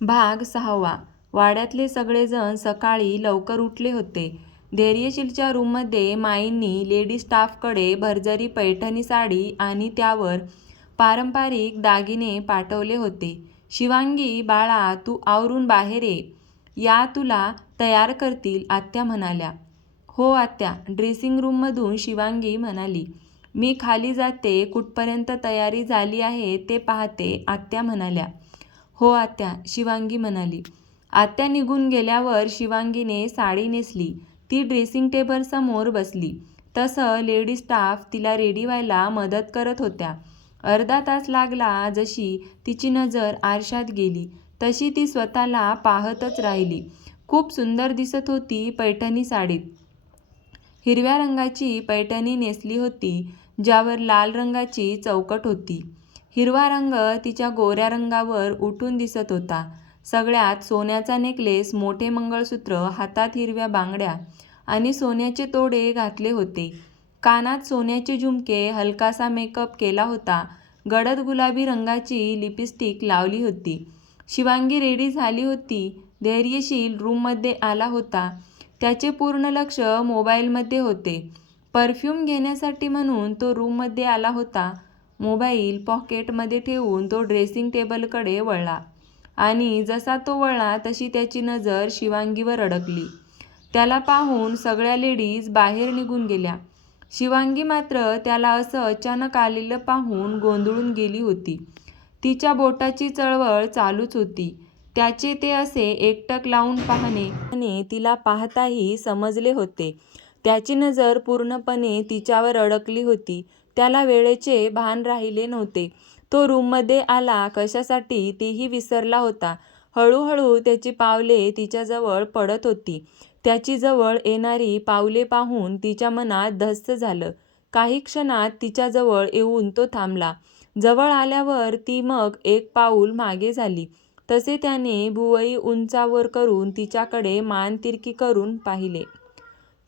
भाग सहावा वाड्यातले सगळेजण सकाळी लवकर उठले होते. धैर्यशीलच्या रूममध्ये माईंनी लेडी स्टाफकडे भरजरी पैठणी साडी आणि त्यावर पारंपरिक दागिने पाठवले होते. शिवांगी, बाळा तू आवरून बाहेर ये. या तुला तयार करतील आत्या म्हणाल्या. हो आत्या. ड्रेसिंग रूममधून शिवांगी म्हणाली. मी खाली जाते कुठपर्यंत तयारी झाली आहे ते पाहते आत्या म्हणाल्या. हो आत्या. शिवांगी म्हणाली. आत्या निघून गेल्यावर शिवांगीने साडी नेसली. ती ड्रेसिंग टेबलसमोर बसली. तसं लेडी स्टाफ तिला रेडी व्हायला मदत करत होत्या. अर्धा तास लागला. जशी तिची नजर आरशात गेली तशी ती स्वतःला पाहतच राहिली. खूप सुंदर दिसत होती पैठणी साडीत. हिरव्या रंगाची पैठणी नेसली होती ज्यावर लाल रंगाची चौकट होती. हिरवा रंग तिच्या गोऱ्या रंगावर उठून दिसत होता. सगळ्यात सोन्याचा नेकलेस, मोठे मंगळसूत्र, हातात हिरव्या बांगड्या आणि सोन्याचे तोडे घातले होते. कानात सोन्याचे झुमके, हलकासा मेकअप केला होता. गडद गुलाबी रंगाची लिपस्टिक लावली होती. शिवांगी रेडी झाली होती. धैर्यशील रूममध्ये आला होता. त्याचे पूर्ण लक्ष मोबाईलमध्ये होते. परफ्यूम घेण्यासाठी म्हणून तो रूममध्ये आला होता. मोबाईल पॉकेटमध्ये ठेवून तो ड्रेसिंग टेबलकडे वळला आणि जसा तो वळला तशी त्याची नजर शिवांगीवर अडकली. त्याला पाहून सगळ्या लेडीज बाहेर निघून गेल्या. शिवांगी मात्र त्याला असं अचानक आलेलं पाहून गोंधळून गेली होती. तिच्या बोटाची चळवळ चालूच होती. त्याचे ते असे एकटक लावून पाहणे आणि तिला पाहताही समजले होते. त्याची नजर पूर्णपणे तिच्यावर अडकली होती. त्याला वेळेचे भान राहिले नव्हते. तो रूममध्ये आला कशासाठी तीही विसरला होता. हळूहळू त्याची पावले तिच्याजवळ पडत होती. त्याची जवळ येणारी पावले पाहून तिच्या मनात धस्त झालं. काही क्षणात तिच्याजवळ येऊन तो थांबला. जवळ आल्यावर ती मग एक पाऊल मागे झाली. तसे त्याने भुवई उंचावर करून तिच्याकडे मान तिरकी करून पाहिले.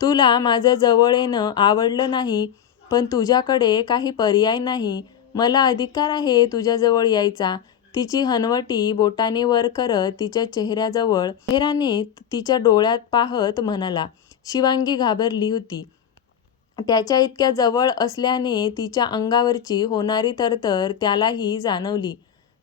तुला माझं जवळ येणं आवडलं नाही पण तुझ्याकडे काही पर्याय नाही. मला अधिकार आहे तुझ्याजवळ यायचा. तिची हनवटी बोटाने वर करत तिच्या चेहऱ्याजवळ चेहऱ्याने तिच्या डोळ्यात पाहत म्हणाला. शिवांगी घाबरली होती. त्याच्या इतक्या जवळ असल्याने तिच्या अंगावरची होणारी तरतर त्यालाही जाणवली.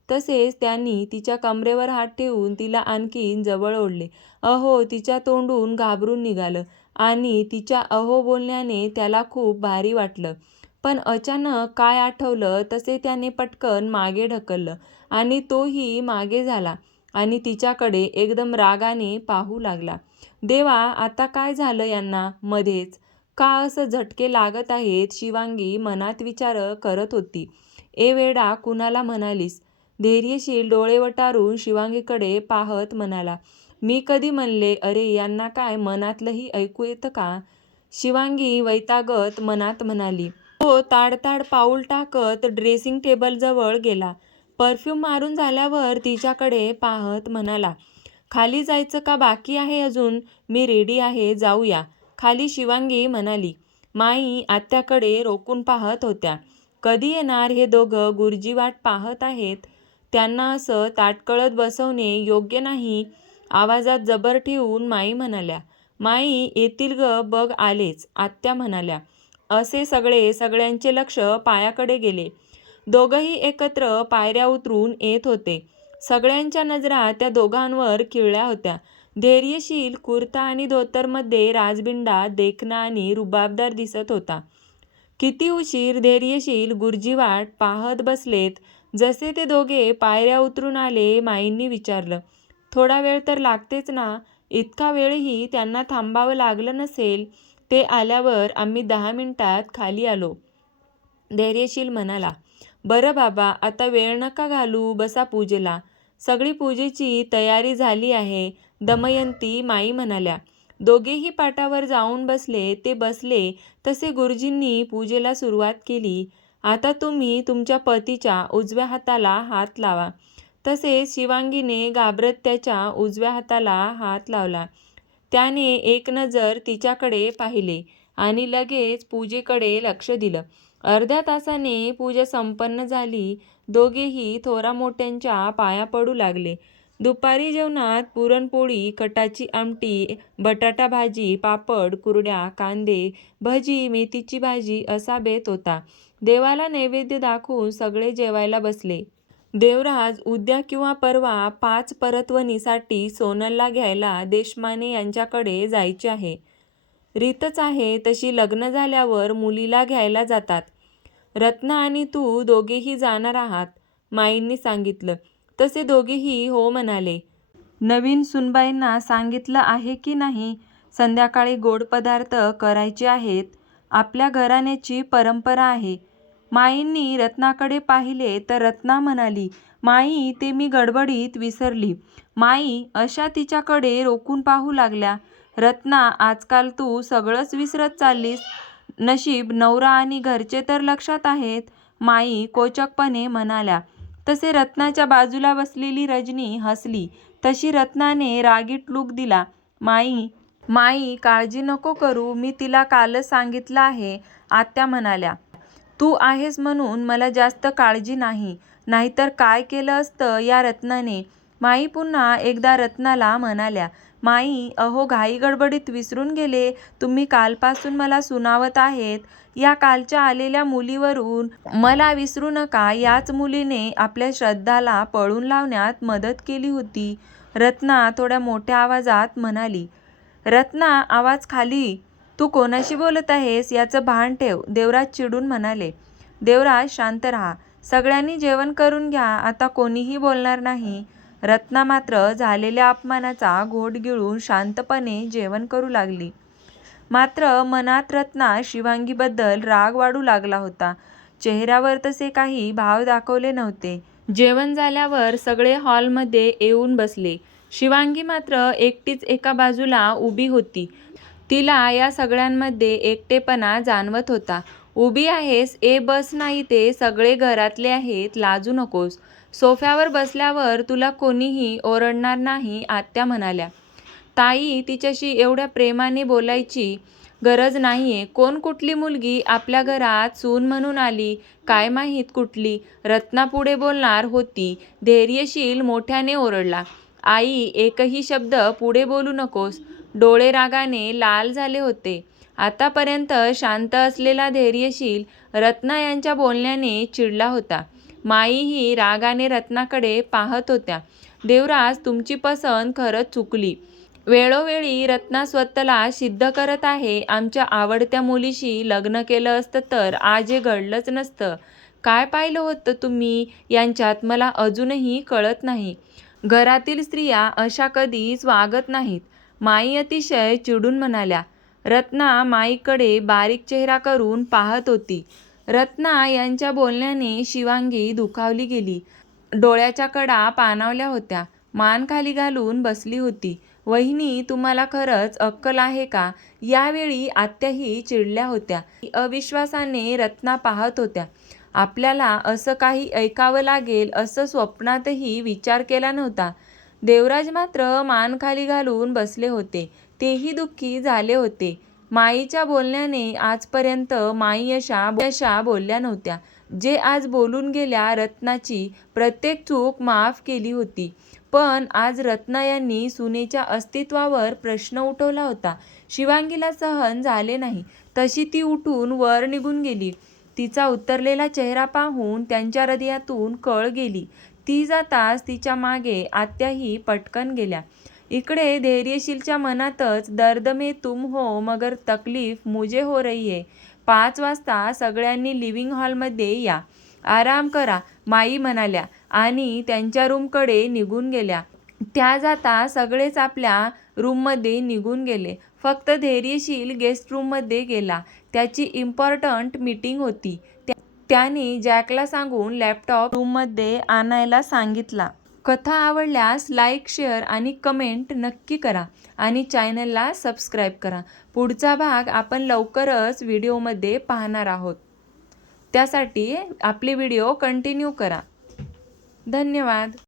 तसेच त्यांनी तिच्या कमरेवर हात ठेवून तिला आणखीन जवळ ओढले. अहो तिच्या तोंडून घाबरून निघालं आणि तिच्या अहो बोलण्याने त्याला खूप भारी वाटलं. पण अचानक काय आठवलं तसे त्याने पटकन मागे ढकललं आणि तोही मागे झाला आणि तिच्याकडे एकदम रागाने पाहू लागला. देवा आता काय झालं यांना मध्येच? का असं झटके लागत आहेत शिवांगी मनात विचार करत होती. ए वेडा कुणाला म्हणालीस? धैर्यशील डोळे वटारून शिवांगीकडे पाहत म्हणाला. मी कधी म्हणले अरे यांना काय मनातलंही ऐकू येतं का? शिवांगी वैतागत मनात म्हणाली. तो ताडताड पाऊल टाकत ड्रेसिंग टेबलजवळ गेला. परफ्यूम मारून झाल्यावर तिच्याकडे पाहत म्हणाला. खाली जायचं का बाकी आहे अजून? मी रेडी आहे जाऊया. खाली शिवांगी म्हणाली. माई आत्याकडे रोखून पाहत होत्या. कधी येणार हे दोघं गुरुजी वाट पाहत आहेत. त्यांना असं ताटकळत बसवणे योग्य नाही. आवाजात जबर ठेवून माई म्हणाल्या. माई येतील ग बघ आलेच. आत्या म्हणाल्या. असे सगळे सगळ्यांचे लक्ष पायाकडे गेले. दोघंही एकत्र पायऱ्या उतरून येत होते. सगळ्यांच्या नजरा त्या दोघांवर खिळल्या होत्या. धैर्यशील कुर्ता आणि धोतरमध्ये राजबिंडा देखणा आणि रुबाबदार दिसत होता. किती उशीर धैर्यशील गुरुजीवाट पाहत बसलेत. जसे ते दोघे पायऱ्या उतरून आले माईंनी विचारलं. थोडा वेळ तर लागतेच ना? इतका वेळही त्यांना थांबावं लागलं नसेल. ते आल्यावर आम्ही दहा मिनिटात खाली आलो. धैर्यशील म्हणाला. बरं बाबा आता वेळ नका घालू बसा पूजेला. सगळी पूजेची तयारी झाली आहे. दमयंती माई म्हणाल्या. दोघेही पाटावर जाऊन बसले. ते बसले तसे गुरुजींनी पूजेला सुरुवात केली. आता तुम्ही तुमच्या पतीच्या उजव्या हाताला हात लावा. तसेच शिवांगीने घाबरत त्याच्या उजव्या हाताला हात लावला. त्याने एक नजर तिच्याकडे पाहिले आणि लगेच पूजेकडे लक्ष दिलं. अर्ध्या तासाने पूजा संपन्न झाली. दोघेही थोरामोठ्यांच्या पाया पडू लागले. दुपारी जेवणात पुरणपोळी कटाची आमटी बटाटा भाजी पापड कुरड्या कांदे भजी मेथीची भाजी असा बेत होता देवाला नैवेद्य दाखवून सगळे जेवायला बसले देवराज उद्या किंवा परवा पाच परतवणीसाठी सोनलला घ्यायला देशमाने यांच्याकडे जायचे आहे. रीतच आहे तशी लग्न झाल्यावर मुलीला घ्यायला जातात. रत्ना आणि तू दोघेही जाणार आहात माईंनी सांगितलं. तसे दोघेही हो म्हणाले. नवीन सुनबाईंना सांगितलं आहे की नाही? संध्याकाळी गोड पदार्थ करायचे आहेत. आपल्या घराण्याची परंपरा आहे. माईंनी रत्नाकडे पाहिले तर रत्ना म्हणाली माई ते मी गडबडीत विसरली. माई अशा तिच्याकडे रोखून पाहू लागल्या. रत्ना आजकाल तू सगळंच विसरत चाललीस. नशीब नवरा आणि घरचे तर लक्षात आहेत. माई कोचकपणे म्हणाल्या. तसे रत्नाच्या बाजूला बसलेली रजनी हसली. तशी रत्नाने रागीट लूक दिला. माई माई काळजी नको करू. मी तिला कालच सांगितलं आहे. आत्या म्हणाल्या. तू आहेस म्हणून मला जास्त काळजी नाही. नाहीतर काय केलं असतं या रत्नाने? माई पुन्हा एकदा रत्नाला म्हणाल्या माई अहो घाई गडबडीत विसरून गेले. तुम्ही कालपासून मला सुनावत आहेत. या कालच्या आलेल्या मुलीवरून मला विसरू नका. याच मुलीने आपल्या श्रद्धाला पळून लावण्यात मदत केली होती. रत्ना थोड्या मोठ्या आवाजात म्हणाली रत्ना आवाज खाली. तू कोणाशी बोलत आहेस याचं भान ठेव. देवराज चिडून म्हणाले देवराज शांत राहा. सगळ्यांनी जेवण करून घ्या. आता कोणीही बोलणार नाही. रत्ना मात्र झालेल्या अपमानाचा घोट गिळून शांतपणे जेवण करू लागली. मात्र मनात रत्ना शिवांगीबद्दल राग वाढू लागला होता. चेहऱ्यावर तसे काही भाव दाखवले नव्हते. जेवण झाल्यावर सगळे हॉलमध्ये येऊन बसले. शिवांगी मात्र एकटीच एका बाजूला उभी होती. तिला या सगळ्यांमध्ये एकटेपणा जाणवत होता. उभी आहेस ए बस नाही ते सगळे घरातले आहेत लाजू नकोस. सोफ्यावर बसल्यावर तुला कोणीही ओरडणार नाही आत्या म्हणाल्या. ताई तिच्याशी एवढ्या प्रेमाने बोलायची गरज नाहीये. कोण कुठली मुलगी आपल्या घरात सून म्हणून आली काय माहीत कुठली रत्ना पुढे बोलणार होती धैर्यशील मोठ्याने ओरडला. आई एकही शब्द पुढे बोलू नकोस. डोळे रागाने लाल झाले होते. आतापर्यंत शांत असलेला धैर्यशील रत्ना यांच्या बोलण्याने चिडला होता. माईही रागाने रत्नाकडे पाहत होत्या. देवराज तुमची पसंत खरंच चुकली. वेळोवेळी रत्ना स्वतःला सिद्ध करत आहे. आमच्या आवडत्या मुलीशी लग्न केलं असतं तर आज हे घडलंच नसतं. काय पाहिलं होतं तुम्ही? यांच्यात मला अजूनही कळत नाही. घरातील स्त्रिया अशा कधीच वागत नाहीत. माई अतिशय चिडून म्हणाल्या रत्ना माईकडे बारीक चेहरा करून पाहत होती. रत्ना यांच्या बोलण्याने शिवांगी दुखावली गेली. डोळ्याच्या कडा पानावल्या होत्या. मान खाली घालून बसली होती. वहिनी तुम्हाला खरंच अक्कल आहे का यावेळी आत्याही चिडल्या होत्या. अविश्वासाने रत्ना पाहत होत्या. आपल्याला असं काही ऐकावं लागेल असं स्वप्नातही विचार केला नव्हता. देवराज मात्र मान खाली घालून बसले होते. तेही दुःखी झाले होते. माईच्या बोलण्याने आजपर्यंत माई अशा अशा बोलल्या नव्हत्या. जे आज बोलून गेल्या रत्नाची प्रत्येक चूक माफ केली होती. पण आज रत्ना यांनी सुनेच्या अस्तित्वावर प्रश्न उठवला होता. शिवांगीला सहन झाले नाही. तशी ती उठून वर निघून गेली. तिचा उतरलेला चेहरा पाहून त्यांच्या हृदयातून कळ गेली. ती जाताच तिच्यामागे आत्याही पटकन गेल्या. इकडे धैर्यशीलच्या मनातच दर्द मे तुम हो मगर तकलीफ मुझे हो रही है. पाच वाजता सगळ्यांनी लिव्हिंग हॉलमध्ये या. आराम करा माई म्हणाल्या आणि त्यांच्या रूमकडे निघून गेल्या. त्या जाता सगळेच आपल्या रूममध्ये निघून गेले. फक्त धैर्यशील गेस्ट रूममध्ये गेला. त्याची इम्पॉर्टंट मीटिंग होती. त्या- त्याने जॅकला सांगून लॅपटॉप रूममध्ये आणायला सांगितला. कथा आवडल्यास लाईक शेअर आणि कमेंट नक्की करा आणि चॅनलला सबस्क्राईब करा. पुढचा भाग आपण लवकरच व्हिडिओमध्ये पाहणार आहोत. त्यासाठी आपले व्हिडिओ कंटिन्यू करा. धन्यवाद.